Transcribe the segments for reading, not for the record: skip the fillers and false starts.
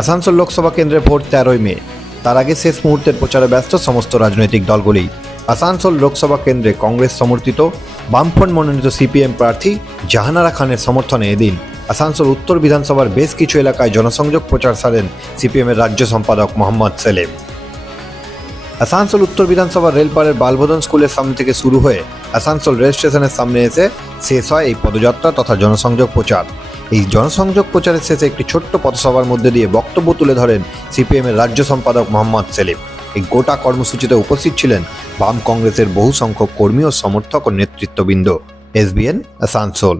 আসানসোল লোকসভা কেন্দ্রে ভোট 13ই মে। তার আগে শেষ মুহূর্তের প্রচারে ব্যস্ত সমস্ত রাজনৈতিক দলগুলি। আসানসোল লোকসভা কেন্দ্রে কংগ্রেস সমর্থিত বামফ্রন্ট মনোনীত সিপিএম প্রার্থী জাহানারা খানের সমর্থনে এদিন আসানসোল উত্তর বিধানসভার বেশ কিছু এলাকায় জনসংযোগ প্রচার সারেন সিপিএমের রাজ্য সম্পাদক মোহাম্মদ সেলিম। আসানসোল উত্তর বিধানসভার রেলপাড়ের বালবোধন স্কুলের সামনে থেকে শুরু হয়ে আসানসোল রেল স্টেশনের সামনে এসে শেষ হয় এই পদযাত্রা তথা জনসংযোগ প্রচার। এই জনসংযোগ প্রচারের শেষে একটি ছোট্ট পথসভার মধ্যে দিয়ে বক্তব্য তুলে ধরেন সিপিএমের রাজ্য সম্পাদক মোহাম্মদ সেলিম। এই গোটা কর্মসূচিতে উপস্থিত ছিলেন বাম কংগ্রেসের বহু সংখ্যক কর্মী ও সমর্থক ও নেতৃত্ববৃন্দ। এসবিএন আসানসোল।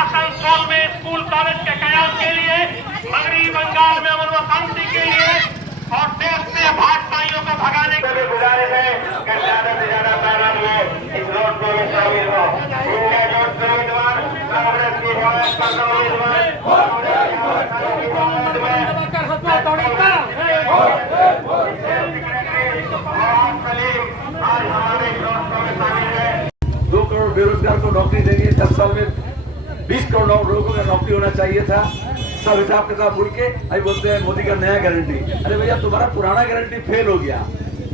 आसनसोल में स्कूल कॉलेज के कयाम के लिए, मगरबी बंगाल में अमन व शांति के लिए और देश से भाजपाइयों को भगाने के लिए गुजारिश है कि ज्यादा से ज्यादा तादाद में इस रोड शो में शामिल हो। इंडिया जोड़ के उम्मीदवार, कांग्रेस की हिमायत करता उम्मीदवार आज हमारे रोड शो में शामिल है। 2 करोड़ बेरोजगार को नौकरी देंगे। 10 साल में 20 करोड़ लोगों का नौकरी होना चाहिए था। सब हिसाब किताब भूल के अभी बोलते हैं मोदी का नया गारंटी। अरे भैया, तुम्हारा पुराना गारंटी फेल हो गया।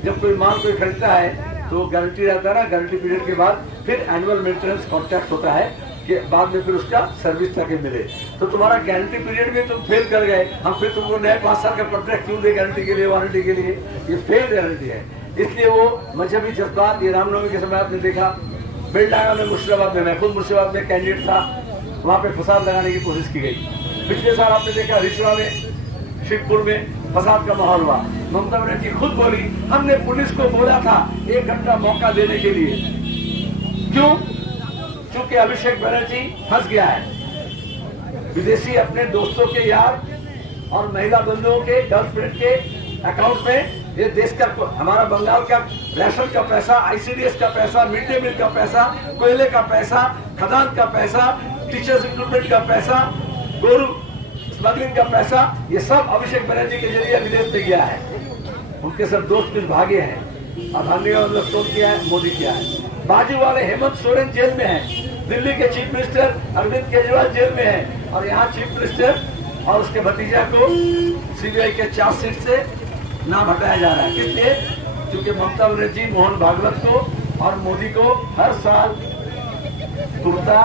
जब कोई माल कोई खरीदता है तो गारंटी रहता है ना, गारंटी पीरियड के बाद फिर एनुअल मेंटेनेंस कॉन्ट्रैक्ट होता है कि बाद में फिर उसका सर्विस ताकि मिले। तो तुम्हारा गारंटी पीरियड में तुम फेल कर गए, हम फिर तुमको नया 5 साल का कॉन्ट्रैक्ट क्यों दे गारंटी के लिए, वारंटी के लिए? ये फेल गारंटी है। इसलिए वो मजहबी जज्बात, ये रामनवमी के समय आपने देखा बेलडांगा में, मुर्शिदाबाद में, मैं खुद मुर्शिदाबाद में कैंडिडेट था, वहाँ पे फसाद लगाने की कोशिश की गई। पिछले साल आपने देखा रिश्वा में, शिवपुर में फसाद का माहौल हुआ। ममता बनर्जी खुद बोली, हमने पुलिस को बोला था 1 घंटा मौका देने के लिए। क्यों? क्योंकि अभिषेक बनर्जी फंस गया है। विदेशी अपने दोस्तों के, यार और महिला बंधुओं के, गर्लफ्रेंड के अकाउंट में ये देश का, हमारा बंगाल का राशन का पैसा, आईसीडीएस का पैसा, मिड डे मील का पैसा, कोयले का पैसा, खदान का पैसा, टीचर्स रिक्रूटमेंट का पैसा, गोरू स्मगलिंग का पैसा, ये सब अभिषेक बनर्जी के जरिए विदेश में गया है। उनके सब दोस्त कुछ भागे हैं। अदानी का मतलब तो किया है, मोदी किया है। बाजू वाले हेमंत सोरेन जेल में है, दिल्ली के chief minister Arvind Kejriwal jail में है, और यहाँ चीफ मिनिस्टर और उसके भतीजा को सीबीआई के चार्जशीट से नाम हटाया जा रहा है। किसलिए? क्योंकि ममता बनर्जी मोहन भागवत को और मोदी को हर साल कुर्ता,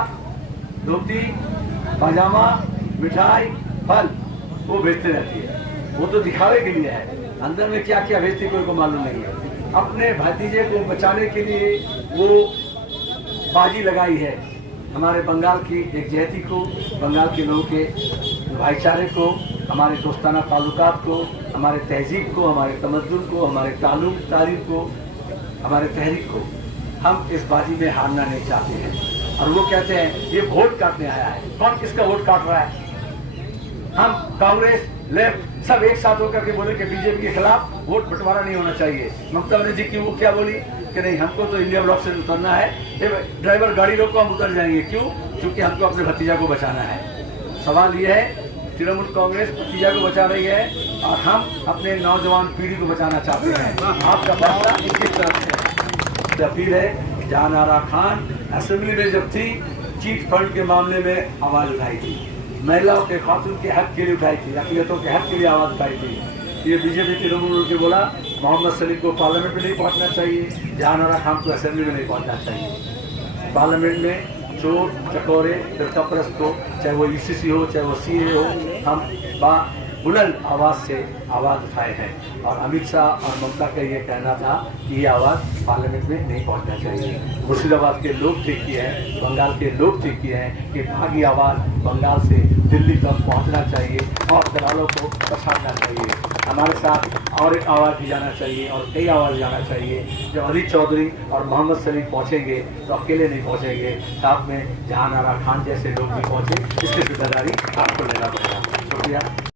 धोती, पाजामा, मिठाई, फल वो भेजते रहती है। वो तो दिखावे के लिए है, अंदर में क्या क्या भेजती कोई को मालूम नहीं है। अपने भतीजे को बचाने के लिए वो बाजी लगाई है। हमारे बंगाल की एकजहती को, बंगाल के लोगों के भाईचारे को, हमारे दोस्ताना ताल्लुकात को, हमारे तहजीब को, हमारे तमद्दुन को, हमारे तालीम को, हमारे तहरीक को हम इस बाजी में हारना नहीं चाहते हैं। और वो कहते हैं ये वोट काटने आया है। कौन किसका वोट काट रहा है? हम कांग्रेस, लेफ्ट सब एक साथ होकर के बोले कि बीजेपी के खिलाफ वोट बंटवारा नहीं होना चाहिए। ममता बनर्जी की वो क्या बोली कि नहीं, हमको तो इंडिया ब्लॉक से उतरना है, ड्राइवर गाड़ी रोको हम उतर जाएंगे। क्यों? क्योंकि हमको अपने भतीजा को बचाना है। सवाल ये है तृणमूल कांग्रेस भतीजा को बचा रही है और हम अपने नौजवान पीढ़ी को बचाना चाहते हैं। आपका फैसला इसकी तरफ से अपील है। जहां नारा खान असेंबली में जब थी, चीट फंड के मामले में आवाज उठाई थी, महिलाओं के खातून के हक के लिए उठाई थी, अकलियतों के हक के लिए आवाज उठाई थी। ये बीजेपी तृणमूल के बोला मोहम्मद सलीम को पार्लियामेंट में नहीं पहुंचना चाहिए, जहां नारा खान को असेंबली में नहीं पहुंचना चाहिए। पार्लियामेंट में चोर चकोरे फिरकापरस्त को, चाहे वो यूसीसी हो चाहे वो सीए हो, हम बुलंद आवाज़ से आवाज़ उठाए हैं। और अमित शाह और ममता का ये कहना था कि ये आवाज़ पार्लियामेंट में नहीं पहुंचना चाहिए। मुर्शिदाबाद के लोग ठीक किए हैं, बंगाल के लोग ठीक किए हैं कि भागी आवाज़ बंगाल से दिल्ली तक पहुंचना चाहिए और दलालों को बचाना चाहिए। हमारे साथ और एक आवाज़ भी जाना चाहिए और कई आवाज़ जाना चाहिए। जब अली चौधरी और मोहम्मद सलीम पहुंचेंगे तो अकेले नहीं पहुंचेंगे, साथ में जहां नारा खान जैसे लोग भी पहुंचे, इसकी जिम्मेदारी आपको लेना पड़ेगा। शुक्रिया।